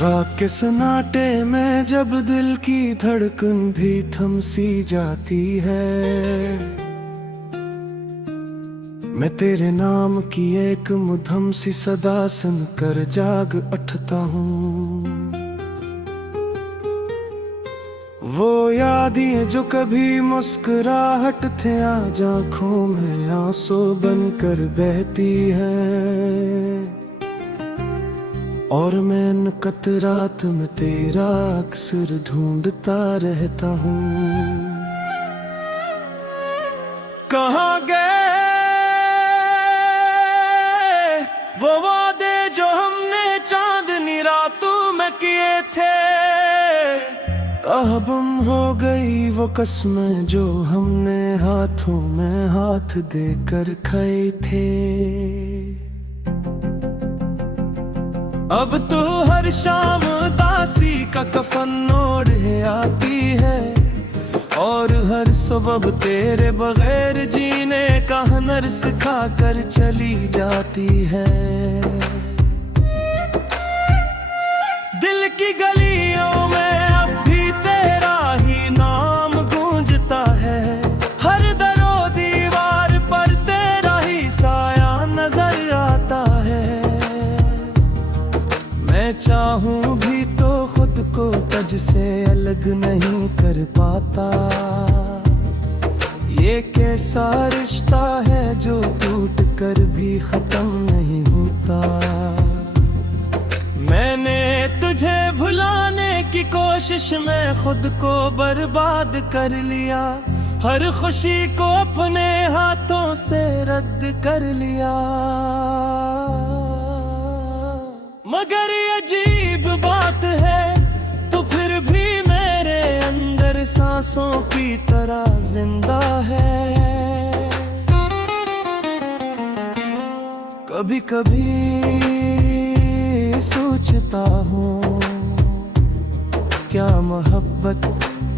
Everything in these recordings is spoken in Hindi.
रात के सन्नाटे में जब दिल की धड़कन भी थम सी जाती है, मैं तेरे नाम की एक मुधम सी सदा सुन कर जाग उठता हूँ। वो यादें जो कभी मुस्कुराहट थे आज आँखों में आंसू बनकर बहती है, और मैं नकत रात में तेरा अक्सर ढूंढता रहता हूँ। कहाँ गए वो वादे जो हमने चांदनी रातों में किए थे, कहाँ गुम हो गई वो कसमें जो हमने हाथों में हाथ देकर खाए थे। अब तो हर शाम दासी का कफन ओढ़े आती है, और हर सुबह तेरे बगैर जीने का हुनर सिखा कर चली जाती है। दिल की गलियों में अब भी तेरा ही नाम गूंजता है, हर दरो दीवार पर तेरा ही साया नजर आता है। मैं चाहूं भी तो खुद को तुझ से अलग नहीं कर पाता। ये कैसा रिश्ता है जो टूट कर भी खत्म नहीं होता। मैंने तुझे भुलाने की कोशिश में खुद को बर्बाद कर लिया, हर खुशी को अपने हाथों से रद्द कर लिया। मगर अजीब बात है तो फिर भी मेरे अंदर सांसों की तरह जिंदा है। कभी कभी सोचता हूँ क्या मोहब्बत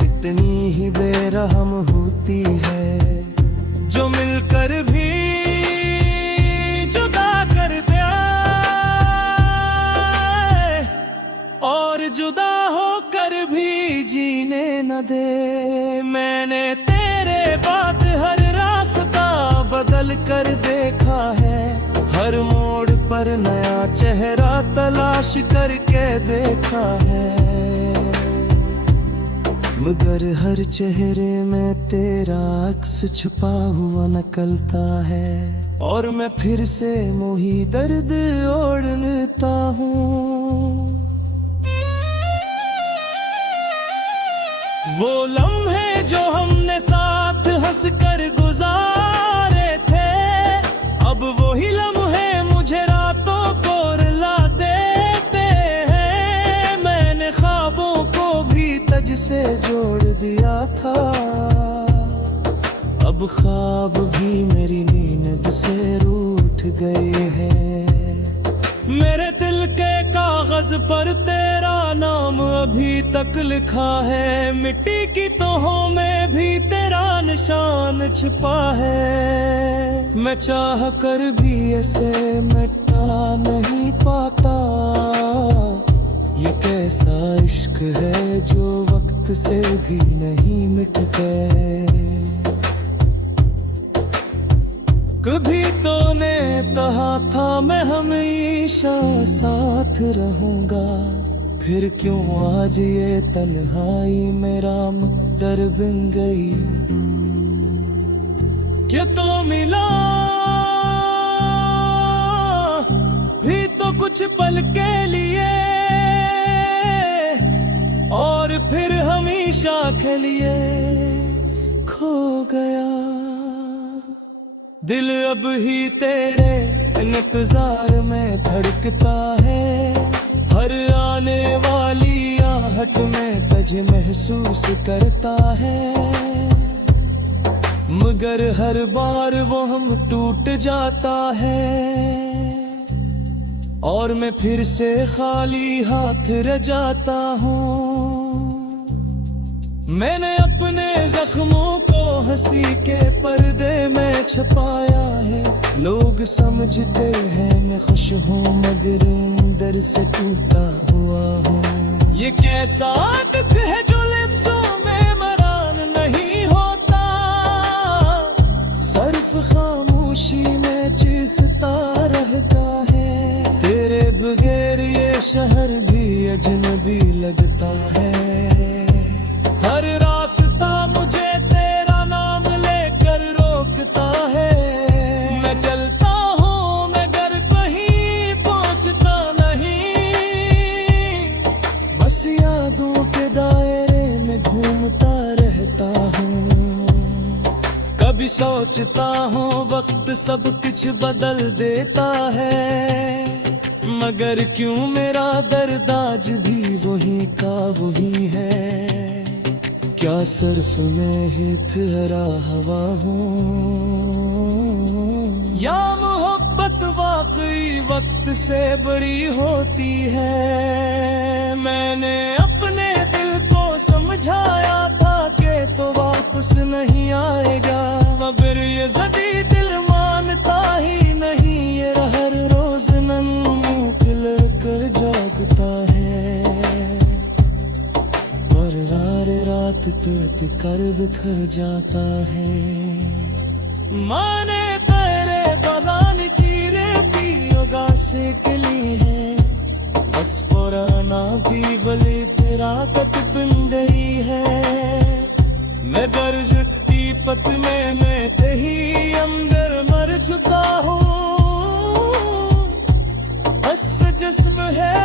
इतनी ही बेरहम होती है, जो मिलकर भी जुदा कर दिया और जुदा होकर भी जीने न दे। मैंने तेरे बाद हर रास्ता बदल कर देखा है, हर मोड़ पर नया चेहरा तलाश करके देखा है, मगर हर चेहरे में तेरा अक्स छुपा हुआ निकलता है, और मैं फिर से मोही दर्द ओढ़ लेता हूँ। वो लम्हे जो हमने साथ हंस कर गुजारे थे, अब वही लम्हे मुझे रातों को रुला देते हैं। मैंने ख्वाबों को भी तुझ से जोड़ दिया था, अब ख्वाब भी मेरी नींद से रूठ गए हैं। मेरे दिल के कागज पर तेरा नाम अभी तक लिखा है, मिट्टी की तहों में भी तेरा निशान छुपा है। मैं चाह कर भी ऐसे मिटा नहीं पाता, ये कैसा इश्क है जो वक्त से भी नहीं मिट गए। कभी तो ने कहा था मैं हमेशा साथ रहूंगा, फिर क्यों आज ये तन्हाई मेरा मुक़द्दर बन गई। क्या तो मिला भी तो कुछ पल के लिए, और फिर हमेशा के लिए खो गया। दिल अब ही तेरे इंतजार में धड़कता है, हर आने वाली आहट में तुझे महसूस करता है, मगर हर बार वो हम टूट जाता है, और मैं फिर से खाली हाथ रह जाता हूँ। मैंने अपने जख्मों को हंसी के पर्दे में छुपाया है, लोग समझते हैं मैं खुश हूँ मगर अंदर से टूटा हुआ हूँ। ये कैसा दुख है जो लफ्जों में मरान नहीं होता, सिर्फ खामोशी में चीखता रहता है। तेरे बगैर ये शहर भी अजनबी लगता है। हर रास्ता मुझे तेरा नाम लेकर रोकता है। मैं चलता हूँ मगर कहीं पहुँचता नहीं, बस यादों के दायरे में घूमता रहता हूँ। कभी सोचता हूँ वक्त सब कुछ बदल देता है, मगर क्यों मेरा दर्द आज भी वही का वही है। क्या सिर्फ मैं ही ठहरा हवा हूँ, या मोहब्बत वाकई वक्त से बड़ी होती है। मैंने अपने दिल को समझाया था कि तो वापस नहीं आएगा, मगर ये ज़दी दिल मानता ही नहीं। ये हर रोज नन्ही कर जागता है, पर रात तो कर बिखर जाता है। माने तेरे बगान चीरे पियोगा से कली है, बस पुराना भी बलि तेरा कट बिन गई है। मैं दर्ज पत में मैं कहीं अंदर मर चुका हूँ, बस जिस्म है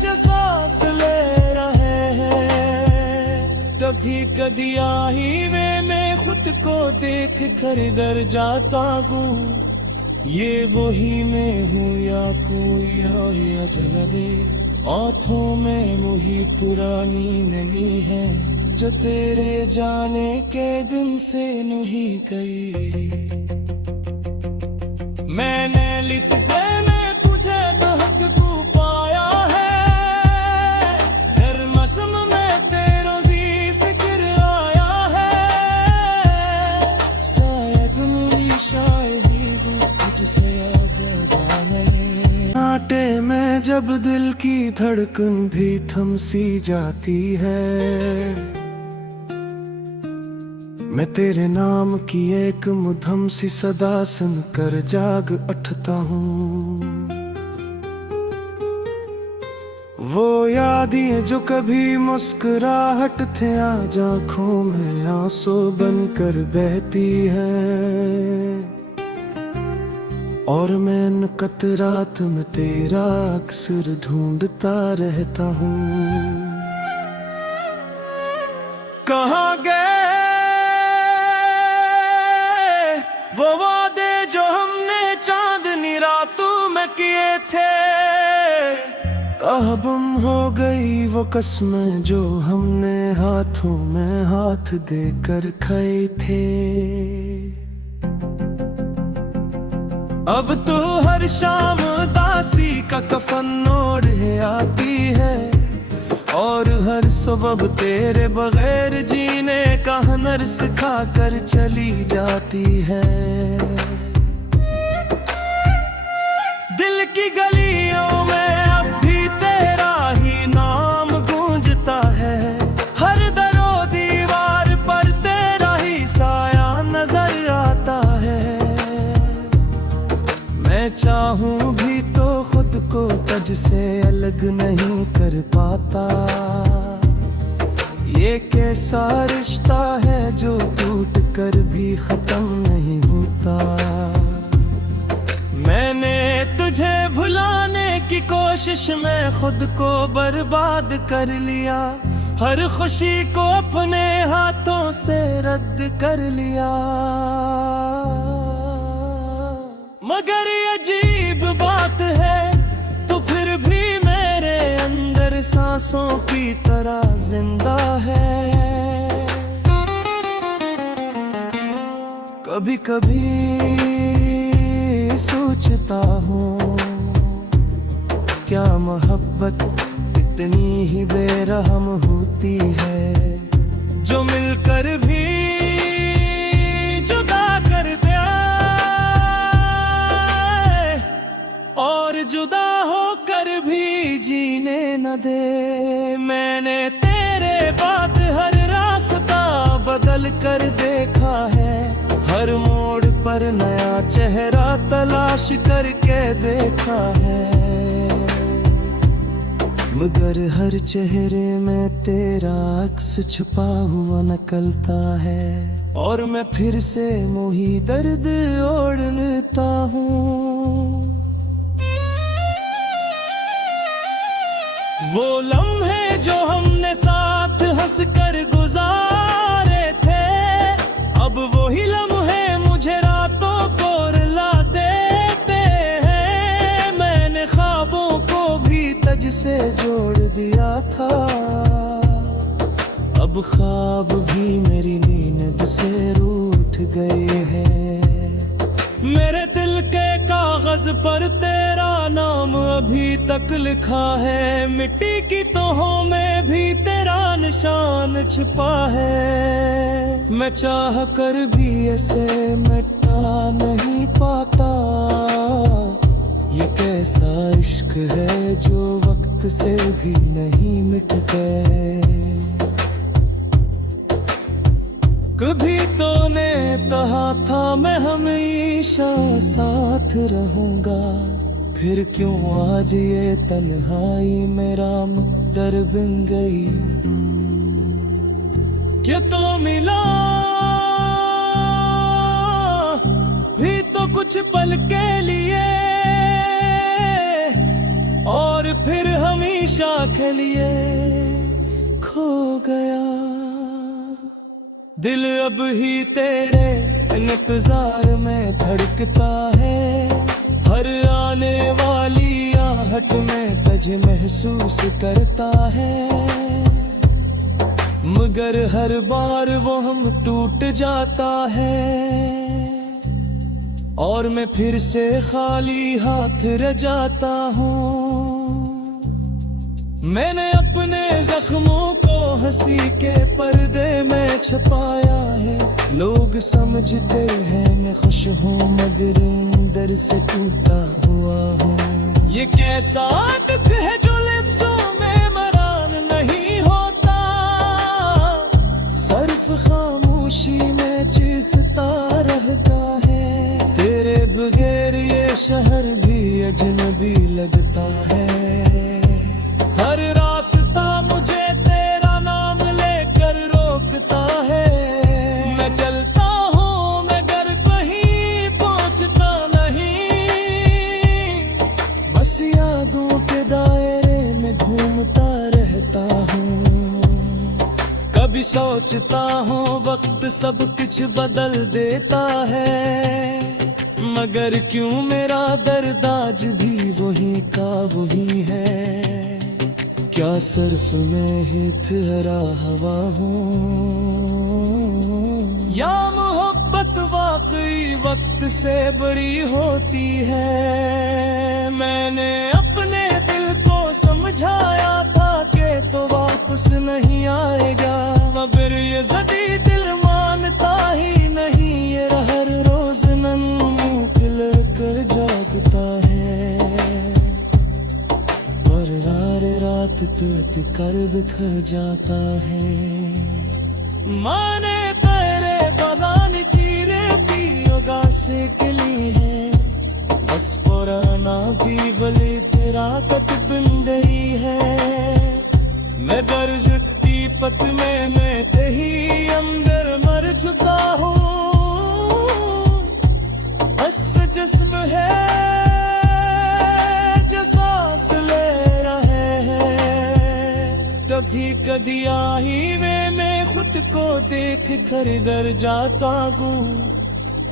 जो सांस ले रहे हैं। कभी कभी आई मैं खुद को देख कर डर जाता हूँ, ये वही मैं हूँ या कोई और या जलवे। आँखों में वही पुरानी नहीं है जो तेरे जाने के दिन से नहीं गई। मैंने लिफ्ज़े में तुझे बहक को पाया है, हर मौसम में तेरा भी जिक्र आया है। शायद मेरी शायरी तुझसे आज़ादा नहीं। कांटे में जब दिल की धड़कन भी थम सी जाती है, मैं तेरे नाम की एक मुधम सी सदा सुन कर जाग उठता हूँ। वो यादें जो कभी मुस्कुराहट थे आज आँखों में आंसू बनकर बहती है, और मैं नकत रात में तेरा अक्सर ढूंढता रहता हूँ। कहाँ गए वो वादे जो हमने चांदनी रातों में किए थे, कहाँ गुम हो गई वो कसमें जो हमने हाथों में हाथ देकर खाए थे। अब तो हर शाम दासी का कफन ओढ़े आती है, और हर सुबह तेरे बगैर जीने का हुनर सिखा कर चली जाती है। दिल की गलियों में अब भी तेरा ही नाम गूंजता है, हर दरो दीवार पर तेरा ही साया नजर आता है। मैं चाहूं भी तो खुद को तुझ से अलग नहीं कर पाता। ये कैसा रिश्ता है जो टूट कर भी खत्म नहीं होता। मैंने तुझे भुलाने की कोशिश में खुद को बर्बाद कर लिया, हर खुशी को अपने हाथों से रद्द कर लिया। मगर ये अजीब बात है, तो फिर भी मेरे अंदर सांसों की तरह जिंदा है। कभी कभी सोचता हूँ, क्या मोहब्बत इतनी ही बेरहम होती है, जो मिलकर भी जुदा कर दिया, और जुदा होकर भी जीने न दे। मैंने तेरे बाद हर रास्ता बदल कर देखा है, हर मोड़ पर नया चेहरा तलाश करके देखा है, मगर हर चेहरे में तेरा अक्स छुपा हुआ निकलता है, और मैं फिर से मोही दर्द ओढ़ लेता हूँ। वो लम्हे जो हमने साथ हंस कर गुजारे थे, अब वही लम्हे मुझे रातों को रुला देते हैं। मैंने ख्वाबों को भी तज से जोड़ दिया था, अब ख्वाब भी मेरी नींद से रूठ गए हैं। मेरे दिल के कागज पर तेरा नाम अभी तक लिखा है, मिट्टी की तहों में भी तेरा निशान छुपा है। मैं चाह कर भी ऐसे मिटा नहीं पाता, ये कैसा इश्क है जो वक्त से भी नहीं मिट गए। कभी तो ने कहा था मैं हमेशा साथ रहूंगा, फिर क्यों आज ये तन्हाई मेरा मुक़द्दर बन गई। क्या तो मिला भी तो कुछ पल के लिए, और फिर हमेशा के लिए खो गया। दिल अब ही तेरे इंतजार में धड़कता है, हर आने वाली आहट में तज महसूस करता है, मगर हर बार वो हम टूट जाता है, और मैं फिर से खाली हाथ रह जाता हूँ। मैंने अपने जख्मों को हंसी के पर्दे में छुपाया है, लोग समझते हैं मैं खुश हूँ मगर अंदर से टूटा हुआ हूँ। ये कैसा दुख है जो लफ्जों में बयान नहीं होता, सिर्फ खामोशी में चीखता रहता है। तेरे बगैर ये शहर भी अजनबी लगता है, हर रास्ता मुझे तेरा नाम लेकर रोकता है। मैं चलता हूँ मगर कहीं पहुँचता नहीं, बस यादों के दायरे में घूमता रहता हूँ। कभी सोचता हूँ वक्त सब कुछ बदल देता है, मगर क्यों मेरा दर्द आज भी वही का वही है। क्या सिर्फ मैं ही तेरा हवा हूँ, या मोहब्बत वाकई वक्त से बड़ी होती है। मैंने अपने दिल को समझाया था कि तो वापस नहीं आएगा, मगर ये ज़दी दिल मानता ही नहीं, ये हर रोज नन्ही मुँह खिल कर जागता है, रात तो कर बिखर जाता है। माने तेरे बगान चीरे पियोगा से किली है, बस पुराना भी बली तेरा कत बन गई है। मैं दर्ज पत में मैं तेही अंदर मर चुका हूँ, बस जिस्म है जो सांस ले कभी कभी आई मैं खुद को देख कर डर जाता हूँ।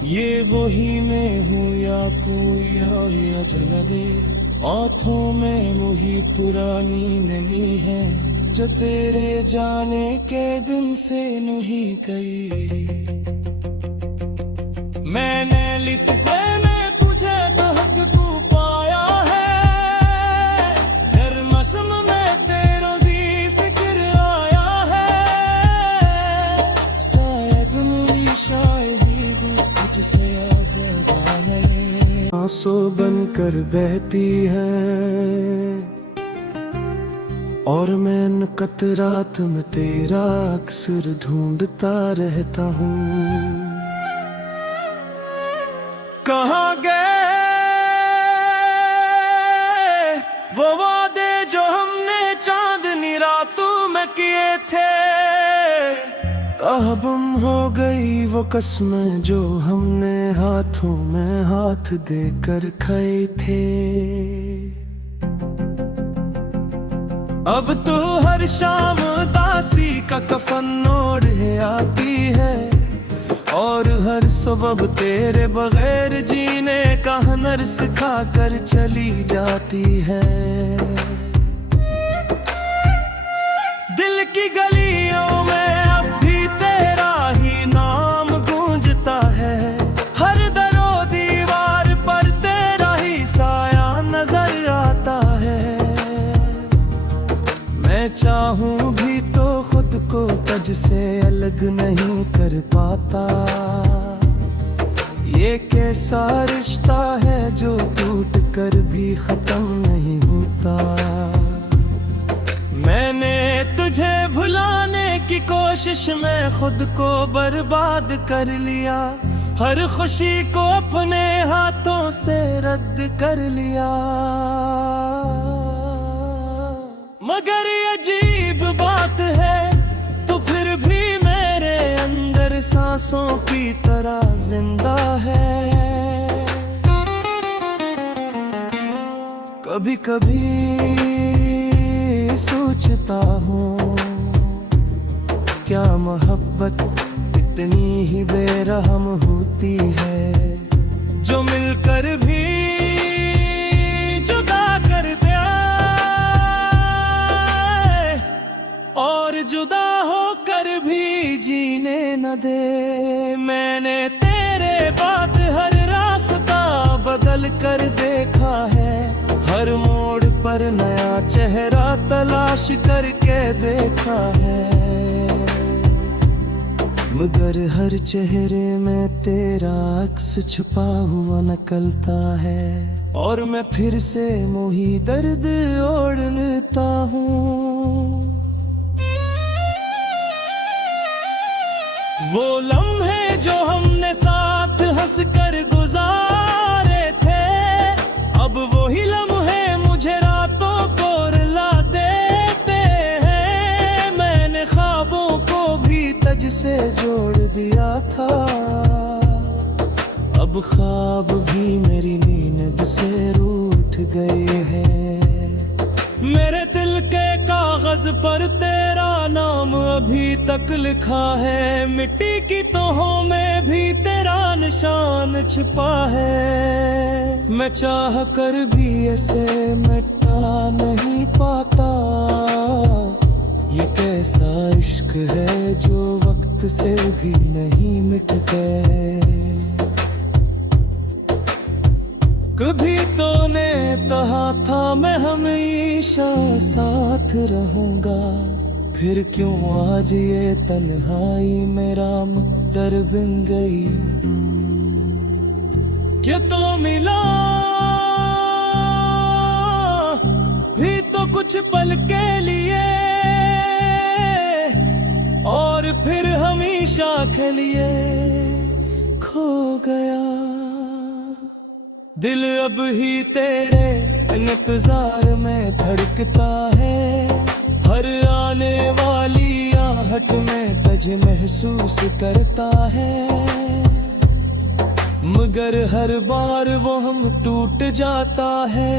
ये वही मैं हूँ या कोई और या जलदे, आँखों में वही पुरानी नहीं है जो तेरे जाने के दिन से नहीं गई। मैंने लिख से मैं तुझे बहुत को पाया है, हर मौसम में आंसू बनकर बहती है, और मैं अनकत रात में तेरा अक्सर ढूंढता रहता हूँ। कहाँ गए वो वादे जो हमने चांदनी रातों में किए थे? कहाँ गुम हो गई वो कसमें जो हमने हाथों में हाथ देकर खाए थे? अब तू हर शाम दासी का कफन ओढ़े आती है और हर सुबह तेरे बगैर जीने का हुनर सिखा कर चली जाती है। दिल की गलियों में अब भी तेरा ही नाम गूंजता है, हर दरो दीवार पर तेरा ही साया नजर आता है। मैं चाहूं भी तो खुद को तुझ से अलग नहीं कर पाता। ये कैसा रिश्ता है जो टूट कर भी खत्म नहीं होता। मैंने तुझे भुलाने की कोशिश में खुद को बर्बाद कर लिया, हर खुशी को अपने हाथों से रद्द कर लिया। मगर ये अजीब बात है, तो फिर भी मेरे अंदर सांसों की तरह जिंदा है। कभी कभी सोचता हूँ क्या मोहब्बत इतनी ही बेरहम होती है, जो मिलकर भी जुदा कर दिया और जुदा होकर भी जीने न दे। मैंने तेरे बाद हर रास्ता बदल कर देखा है, हर मोड़ पर नया चेहरा तलाश करके देखा है। मगर हर चेहरे में तेरा अक्स छुपा हुआ निकलता है और मैं फिर से मोही दर्द ओढ़ लेता हूँ। वो लम्हे जो हमने साथ हंस कर गुजारे थे, अब वही लम्हे मुझे रातों को रुला देते हैं। मैंने ख्वाबों को भी तुझ से जोड़ दिया था, अब ख्वाब भी मेरी नींद से रूठ गए हैं। मेरे दिल के कागज पर तेरा नाम अभी तक लिखा है, मिट्टी की तहों में भी तेरा निशान छिपा है। मैं चाह कर भी ऐसे मिटा नहीं पाता, ये कैसा इश्क है जो वक्त से भी नहीं मिट गए। कभी तो ने कहा था मैं हमेशा साथ रहूंगा, फिर क्यों आज ये तन्हाई मेरा मुक़द्दर बन गई। क्या तो मिला भी तो कुछ पल के लिए और फिर हमेशा के लिए खो गया। दिल अब ही तेरे इंतजार में धड़कता है, हर आने वाली आहट में तुझे महसूस करता है। मगर हर बार वो हम टूट जाता है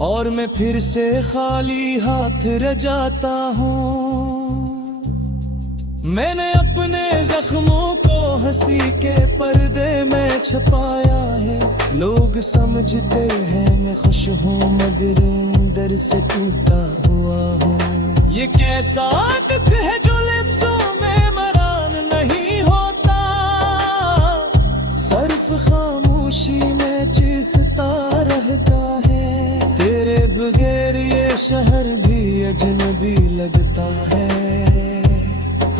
और मैं फिर से खाली हाथ रह जाता हूँ। मैंने अपने जख्मों को हंसी के पर्दे में छुपाया है, लोग समझते हैं मैं खुश हूँ मगर अंदर से टूटा हुआ हूँ। ये कैसा दुख है जो लफ्जों में बयान नहीं होता, सिर्फ खामोशी में चीखता रहता है। तेरे बगैर ये शहर भी अजनबी लगता है,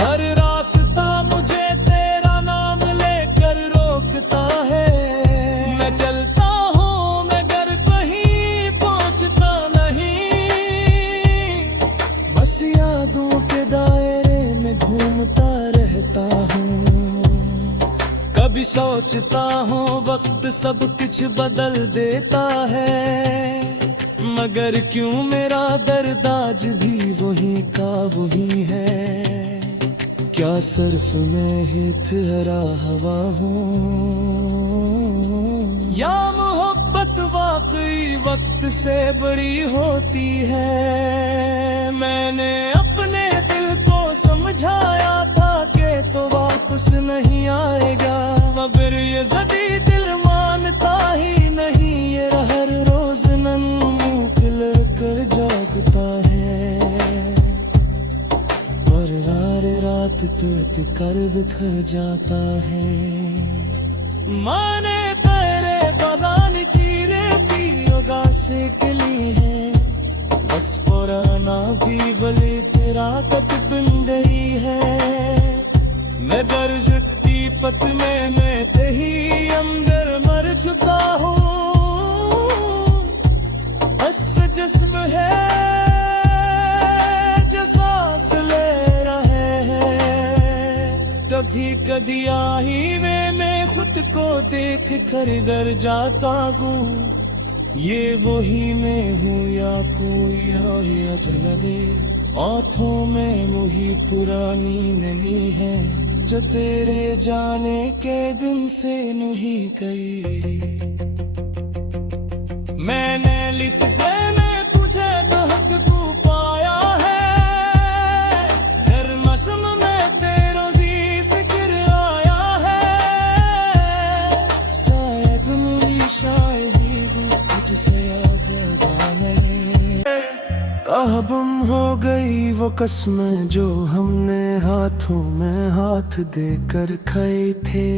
हर रास्ता मुझे तेरा नाम लेकर रोकता है। मैं चलता हूँ मगर कहीं पहुँचता नहीं, सोचता हूँ वक्त सब कुछ बदल देता है, मगर क्यों मेरा दर्द आज भी वही का वही है। क्या सिर्फ मैं ही ठहरा हवा हूँ, या मोहब्बत वाकई वक्त से बड़ी होती है। मैंने अपने दिल को समझाया था कि तो वापस नहीं आएगा, मगर ये ज़दी दिल मानता ही नहीं। ये हर रोज नन्ही खिल कर जागता है, और हर रात तो कर बिखर जाता है। माने तेरे बदान चीरे पियोगा से कली है, बस पुराना भी बले तेरा कत बन गई है। मैं दर्ज पत में मैं तेही अंदर मर चुका हूँ, बस जिस्म है जो सांस ले रहे हैं। कभी कभी आही मैं खुद को देख कर डर जाता हूँ, ये वही मैं हूँ या कोई और अजल दे। आँखों में वही पुरानी नहीं है, जो तेरे जाने के दिन से नहीं गई। मैंने लिफ्ज़े में तुझे दहक को पाया है, हर मौसम में तेरा भी जिक्र आया है। शायद मेरी शायरी तुझसे आज़ादा नहीं, काबुम हो गई वो कसमें जो हमने हाथों में हाथ देकर खाए थे।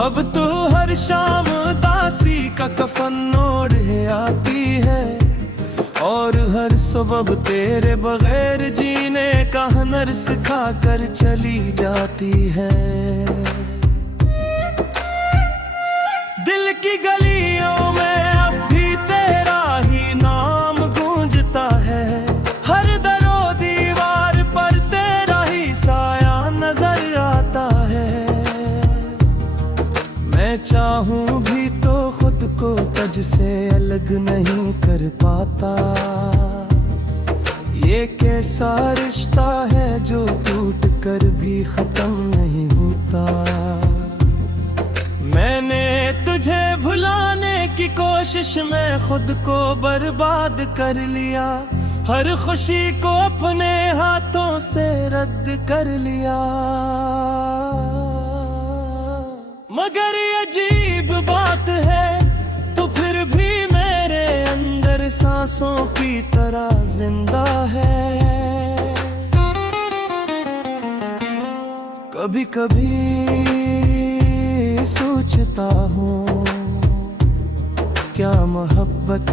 अब तो हर शाम दासी का कफन ओढ़े आती है, और हर सुबह तेरे बगैर जीने का हुनर सिखा कर चली जाती है। दिल की गलियों में चाहूं भी तो खुद को तुझ से अलग नहीं कर पाता। ये कैसा रिश्ता है जो टूट कर भी खत्म नहीं होता। मैंने तुझे भुलाने की कोशिश में खुद को बर्बाद कर लिया, हर खुशी को अपने हाथों से रद्द कर लिया। मगर ये अजीब बात है, तो फिर भी मेरे अंदर सांसों की तरह जिंदा है। कभी कभी सोचता हूँ, क्या मोहब्बत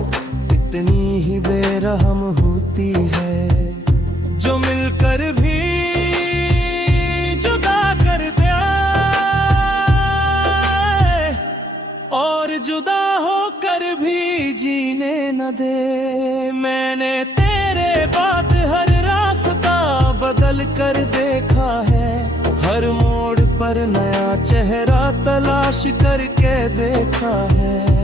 इतनी ही बेरहम होती है, जो मिलकर भी जुदा कर दिया और जुदा होकर भी जीने न दे। मैंने तेरे बाद हर रास्ता बदल कर देखा है, हर मोड़ पर नया चेहरा तलाश करके देखा है।